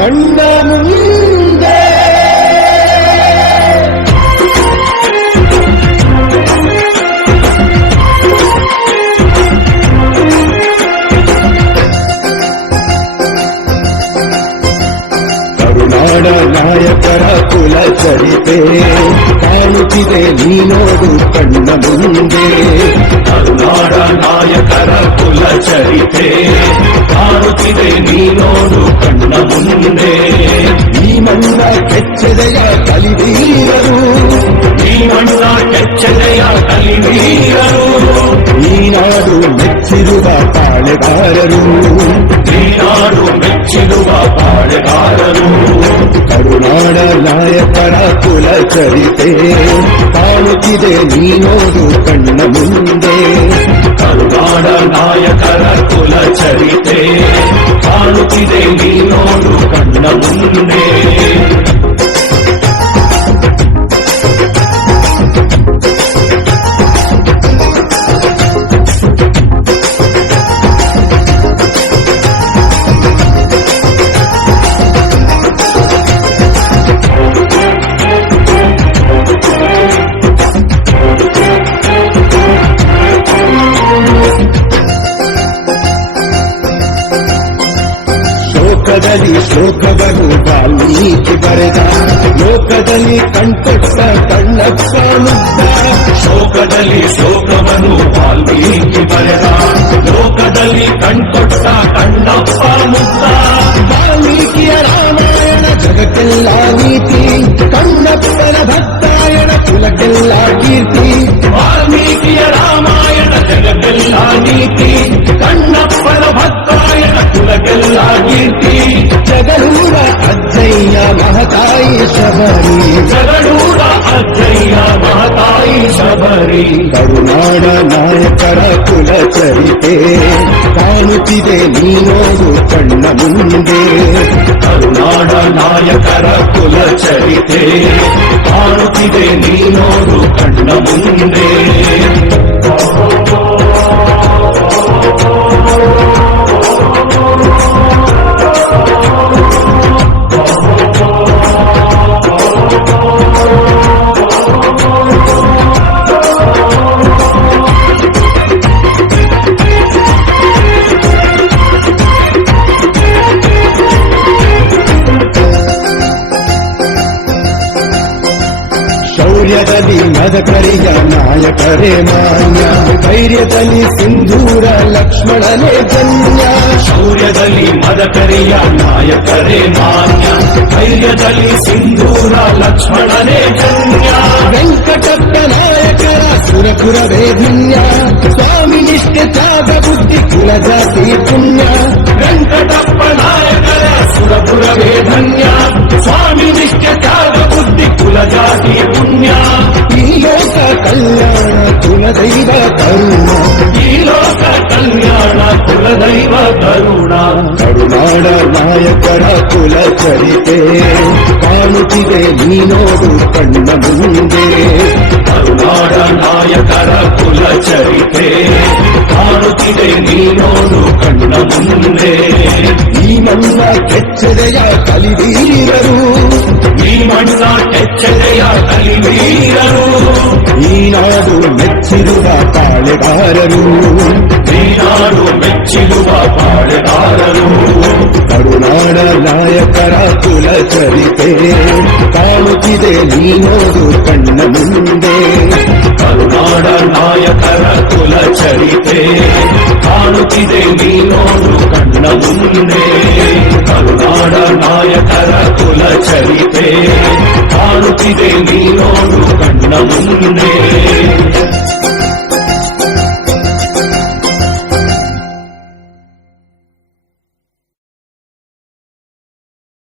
ಕಣ್ಣ ಮುಂದೆ ಕರುನಾಡ ನಾಯಕರ ಕುಲ ಚರಿತೆ ಕಾಣುತ್ತಿದೆ ನೀನೋಡು ಕಣ್ಣ ಮುಂದೆ. ಕರುನಾಡ ನಾಯಕರ ಕುಲ ಚರಿತೆ ಕಾಣುತ್ತಿದೆ ನೀನೋಡು ಕಣ್ಣ ಮುಂದೆ. ಈ ಮಣ್ಣ ಕೆಚ್ಚೆದೆಯ ಕಲಿವೀರರು, ಈ ಮಣ್ಣ ಕೆಚ್ಚೆದೆಯ ಕಲಿವೀರರು, ಈ ನಾಡು ಮೆಚ್ಚಿರುವ ಪಾಳೆಗಾರರು, ಈ ನಾಡು ಮೆಚ್ಚಿರುವ ಪಾಳೆಗಾರರು. ಕರುನಾಡ ನಾಯಕರ ಕುಲ ಚರಿತೆ ಕಾಣುತ್ತಿದೆ ನೀನೋಡು ಕಣ್ಣ ಮುಂದೆ. ಕರುನಾಡ ನಾಯಕರ ಕುಲ ಚರಿತೆ ಕಾಣುತ್ತಿದೆ ನೀನೋಡು ಕಣ್ಣ ಮುಂದೆ. ಲೋಕದಲ್ಲಿ ಶ್ಲೋಕವನ್ನು ವಾಲ್ಮೀಕಿ ಬರೆದ, ಲೋಕದಲ್ಲಿ ಕಣ್ಕೊಟ್ಟ ಕಣ್ಣಪ್ಪ ಮುದ್ದ. ಶೋಕದಲ್ಲಿ ಶೋಕವನ್ನು ವಾಲ್ಮೀಕಿ ಬರೆದ, ಲೋಕದಲ್ಲಿ ಕಣ್ಕೊಟ್ಟ ಕಣ್ಣಪ್ಪ ಮುದ್ದ. ವಾಲ್ಮೀಕಿಯ ರಾಮಾಯಣ ಜಗಕ್ಕೆಲ್ಲ ನೀತಿ, ಕಣ್ಣಪ್ಪನ ಭಕ್ತಾಯಣ ಕುಲಕ್ಕೆಲ್ಲ ಕೀರ್ತಿ. ವಾಲ್ಮೀಕಿಯ ರಾಮಾಯಣ ಜಗಕ್ಕೆಲ್ಲ ನೀತಿ, ಕಣ್ಣಪ್ಪನ ಭಕ್ತಾಯಣ ಕುಲಕ್ಕೆಲ್ಲ ಕೀರ್ತಿ. ಜಗಳೂರ ಅಜ್ಜಯ್ಯ ಮಹತಾಯಿ ಶಬರಿ, ಜಗಳೂರ ಅಜ್ಜಯ್ಯ ಮಹತಾಯಿ ಶಬರಿ. ಕರುನಾಡ ನಾಯಕರ ಕುಲ ಚರಿತೆ ಕಾಣುತ್ತಿದೆ ನೀನೋಡು ಕಣ್ಣ ಮುಂದೆ. ಕರುನಾಡ ನಾಯಕರ ಕುಲ ಚರಿತೆ ಕಾಣುತ್ತಿದೆ ನೀನೋಡು ಕಣ್ಣ ಮುಂದೆ. ಶೌರ್ಯದಲ್ಲಿ ಮದಕರಿಯ ನಾಯಕರೇ ಮಾನ್ಯ, ಧೈರ್ಯದಲ್ಲಿ ಸಿಂಧೂರ ಲಕ್ಷ್ಮಣನೇ ಜನ್ಯ. ಶೌರ್ಯದಲ್ಲಿ ಮದಕರಿಯ ನಾಯಕರೇ ಮಾನ್ಯ, ಧೈರ್ಯದಲ್ಲಿ ಸಿಂಧೂರ ಲಕ್ಷ್ಮಣನೇ ಜನ್ಯ. ವೆಂಕಟಪ್ಪ ನಾಯಕರ ಸುರಪುರವೇ ಧನ್ಯ, ಸ್ವಾಮಿ ನಿಷ್ಠೆ ತ್ಯಾಗ ಬುದ್ಧಿ ಕುಲ ಜಾತಿ ಪುಣ್ಯ. ವೆಂಕಟಪ್ಪ ನಾಯಕರ ಸುರಪುರವೇ ಧನ್ಯ, ಸ್ವಾಮಿ ನಿಷ್ಠೆ ತ್ಯಾಗ ಬುದ್ಧಿ ಕುಲ ಜಾತಿ ಪುಣ್ಯ. ಈ ಲೋಕ ಕಲ್ಯಾಣ ಕುಲದೈವ ಕರುಣ, ಈ ಲೋಕ ಕಲ್ಯಾಣ ಕುಲದೈವ ಕರುಣ. ಕರುನಾಡ ನಾಯಕರ ಕುಲ ಚರಿತೆ ಕಾಣುತ್ತಿದೆ ನೀನೋಡು ಕಣ್ಣ ಮುಂದೆ. ಕರುನಾಡ ನಾಯಕರ ಕುಲ ಚರಿತೆ ಕಾಣುತ್ತಿದೆ ನೀನೋಡು ಕಣ್ಣ ಮುಂದೆ. ಈ ಮಣ್ಣ ಕೆಚ್ಚೆದೆಯ ಕಲಿವೀರರು, ಈ ಮಣ್ಣ ಕೆಚ್ಚೆದೆಯ ಕಲಿವೀರರು, ಈ ನಾಡು ಮೆಚ್ಚಿರುವ ಪಾಳೆಗಾರರು, ಈ ನಾಡು ಮೆಚ್ಚಿರುವ ಪಾಳೆಗಾರರು. ಕರುನಾಡ ನಾಯಕರ ಕುಲ ಚರಿತೆ ಕಾಣುತ್ತಿದೆ ನೀನೋಡು ಕಣ್ಣ ಮುಂದೆ. ಕರುನಾಡ ನಾಯಕರ ಕುಲ ಚರಿತೆ ಕಾಣುತ್ತಿದೆ ನೀನೋಡು ಕಣ್ಣ ಮುಂದೆ. ಕರುನಾಡ ನಾಯಕರ ಕುಲ ಚರಿತೆ ಕಾಣುತ್ತಿದೆ ನೀನೋಡು ಕಣ್ಣ ಮುಂದೆ.